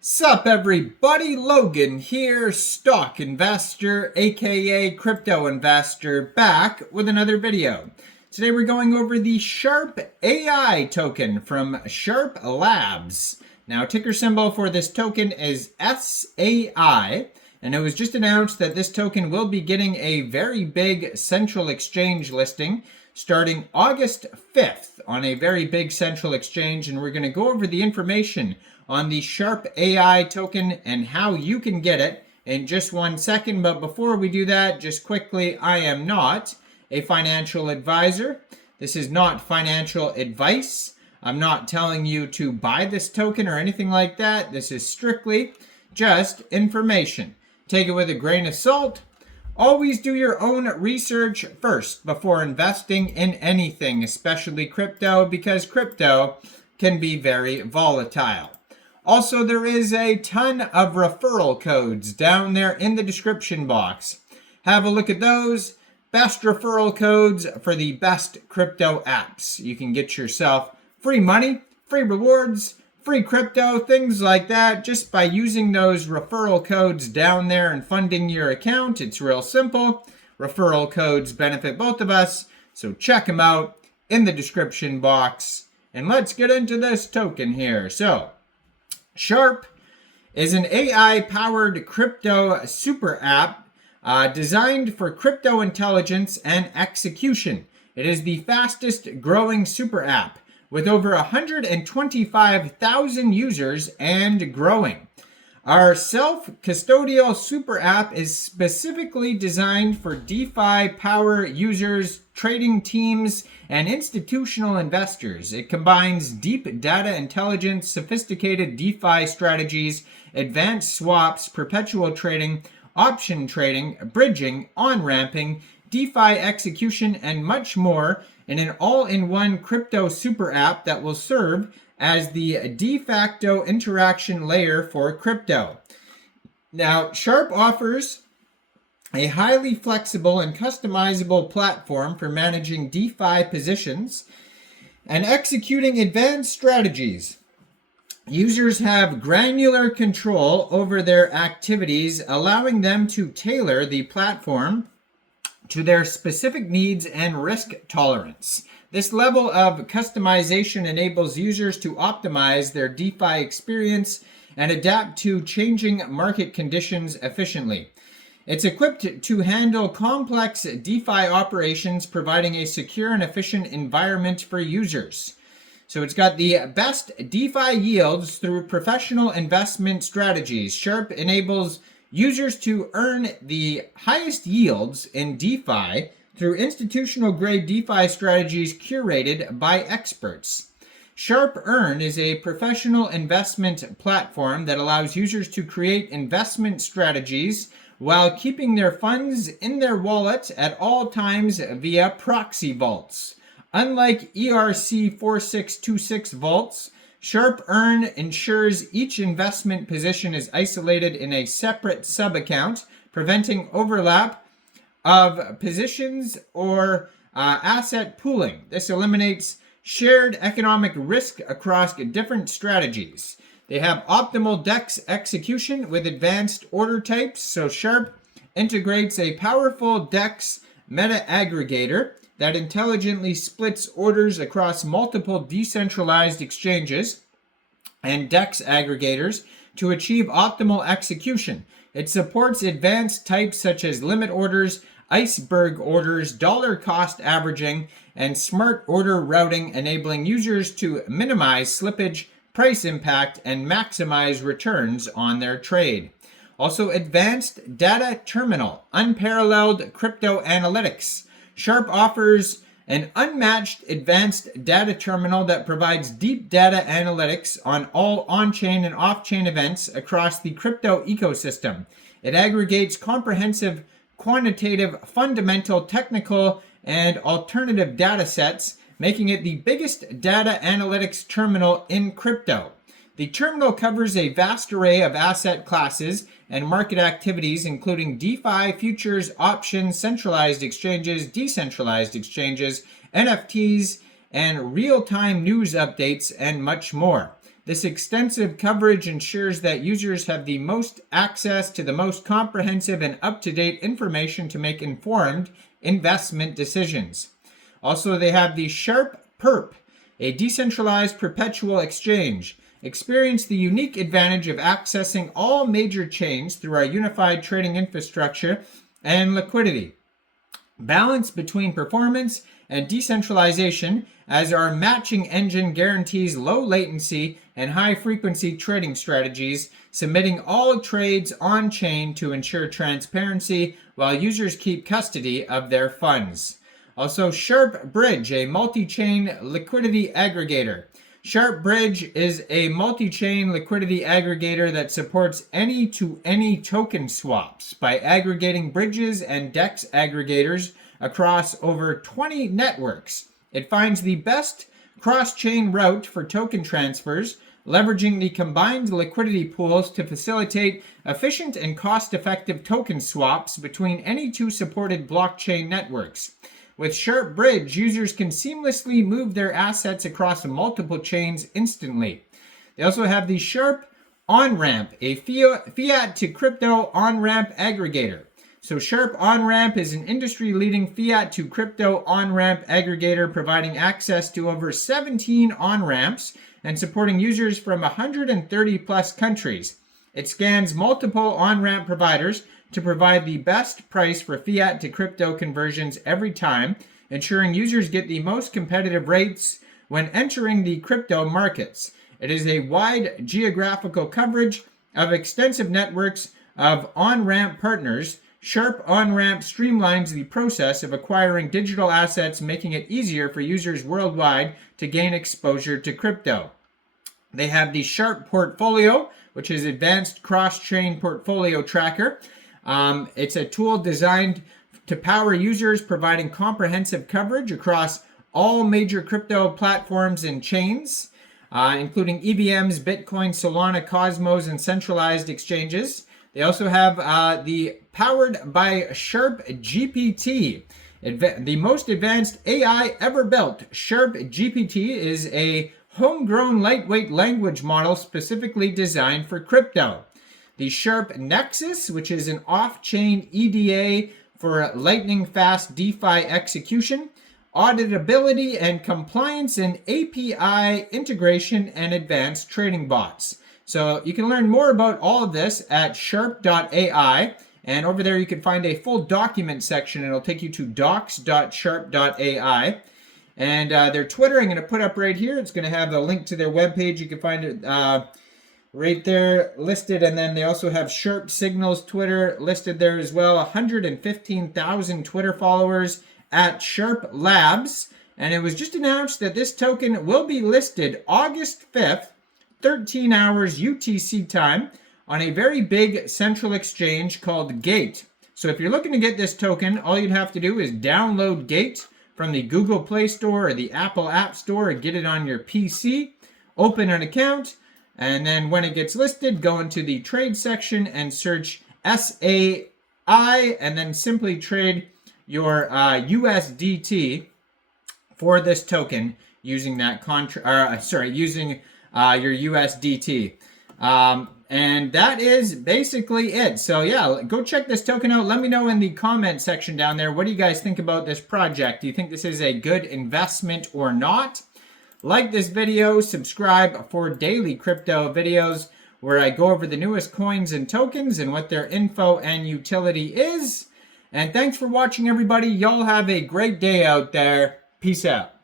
Sup everybody, Logan here, stock investor aka crypto investor, back with another video. Today we're going over the Sharpe AI token from Sharpe Labs. Now ticker symbol for this token is SAI, and it was just announced that this token will be getting a very big central exchange listing starting August 5th on a very big central exchange, and we're going to go over the information on the Sharpe AI token and how you can get it in just 1 second. But before we do that, just quickly, I am not a financial advisor. This is not financial advice. I'm not telling you to buy this token or anything like that. This is strictly just information. Take it with a grain of salt. Always do your own research first before investing in anything, especially crypto, because crypto can be very volatile. Also, there is a ton of referral codes down there in the description box. Have a look at those. Best referral codes for the best crypto apps. You can get yourself free money, free rewards, free crypto, things like that, just by using those referral codes down there and funding your account. It's real simple. Referral codes benefit both of us, so check them out in the description box. And let's get into this token here. So, Sharpe is an AI-powered crypto super app designed for crypto intelligence and execution. It is the fastest growing super app with over 125,000 users and growing. Our self-custodial super app is specifically designed for DeFi power users, trading teams, and institutional investors. It combines deep data intelligence, sophisticated DeFi strategies, advanced swaps, perpetual trading, option trading, bridging, on-ramping, DeFi execution, and much more in an all-in-one crypto super app that will serve as the de facto interaction layer for crypto. Now, Sharpe offers a highly flexible and customizable platform for managing DeFi positions and executing advanced strategies. Users have granular control over their activities, allowing them to tailor the platform to their specific needs and risk tolerance. This level of customization enables users to optimize their DeFi experience and adapt to changing market conditions efficiently. It's equipped to handle complex DeFi operations, providing a secure and efficient environment for users. So it's got the best DeFi yields through professional investment strategies. Sharpe enables users to earn the highest yields in DeFi through institutional-grade DeFi strategies curated by experts. Sharpe Earn is a professional investment platform that allows users to create investment strategies while keeping their funds in their wallet at all times via proxy vaults. Unlike ERC-4626 vaults, Sharpe Earn ensures each investment position is isolated in a separate sub-account, preventing overlap of positions or asset pooling. This eliminates shared economic risk across different strategies. They have optimal DEX execution with advanced order types, so Sharpe integrates a powerful DEX meta aggregator that intelligently splits orders across multiple decentralized exchanges and DEX aggregators to achieve optimal execution. It supports advanced types such as limit orders, iceberg orders, dollar cost averaging, and smart order routing, enabling users to minimize slippage, price impact, and maximize returns on their trade. Also, advanced data terminal, unparalleled crypto analytics. Sharpe offers an unmatched advanced data terminal that provides deep data analytics on all on-chain and off-chain events across the crypto ecosystem. It aggregates comprehensive quantitative, fundamental, technical, and alternative data sets, making it the biggest data analytics terminal in crypto. The terminal covers a vast array of asset classes and market activities, including DeFi, futures, options, centralized exchanges, decentralized exchanges, NFTs, and real-time news updates, and much more. This extensive coverage ensures that users have the most access to the most comprehensive and up-to-date information to make informed investment decisions. Also, they have the Sharpe Perp, a decentralized perpetual exchange. Experience the unique advantage of accessing all major chains through our unified trading infrastructure and liquidity. Balance between performance and decentralization, as our matching engine guarantees low latency and high frequency trading strategies, submitting all trades on chain to ensure transparency while users keep custody of their funds. Also, Sharpe Bridge, a multi-chain liquidity aggregator. Sharpe Bridge is a multi-chain liquidity aggregator that supports any-to-any token swaps by aggregating bridges and DEX aggregators across over 20 networks. It finds the best cross-chain route for token transfers, leveraging the combined liquidity pools to facilitate efficient and cost-effective token swaps between any two supported blockchain networks. With Sharpe Bridge, users can seamlessly move their assets across multiple chains instantly. They also have the Sharpe On-Ramp, a fiat to crypto on-ramp aggregator. So Sharpe On-Ramp is an industry-leading fiat to crypto on-ramp aggregator, providing access to over 17 on-ramps and supporting users from 130 plus countries. It scans multiple on-ramp providers to provide the best price for fiat to crypto conversions every time, ensuring users get the most competitive rates when entering the crypto markets. It is a wide geographical coverage of extensive networks of on-ramp partners. Sharpe On-Ramp streamlines the process of acquiring digital assets, making it easier for users worldwide to gain exposure to crypto. They have the Sharpe Portfolio, which is advanced cross-chain portfolio tracker. It's a tool designed to power users, providing comprehensive coverage across all major crypto platforms and chains, including EVMs, Bitcoin, Solana, Cosmos, and centralized exchanges. They also have the Powered by Sharpe GPT, the most advanced AI ever built. Sharpe GPT is a homegrown lightweight language model specifically designed for crypto. The Sharpe Nexus, which is an off-chain EDA for lightning-fast DeFi execution, auditability and compliance, and API integration and advanced trading bots. So you can learn more about all of this at sharpe.ai, and over there you can find a full document section. It'll take you to docs.sharpe.ai. And their Twitter, I'm going to put up right here. It's going to have a link to their webpage. You can find it right there listed. And then they also have Sharpe Signals Twitter listed there as well. 115,000 Twitter followers at Sharpe Labs. And it was just announced that this token will be listed August 5th, 13 hours UTC time, on a very big central exchange called Gate. So if you're looking to get this token, all you'd have to do is download Gate from the Google Play Store or the Apple App Store and get it on your PC, open an account, and then when it gets listed, go into the trade section and search SAI, and then simply trade your USDT for this token using that using your USDT. And that is basically it. So yeah, go check this token out. Let me know in the comment section down there, what do you guys think about this project? Do you think this is a good investment or not? Like this video, subscribe for daily crypto videos where I go over the newest coins and tokens and what their info and utility is. And thanks for watching, everybody. Y'all have a great day out there. Peace out.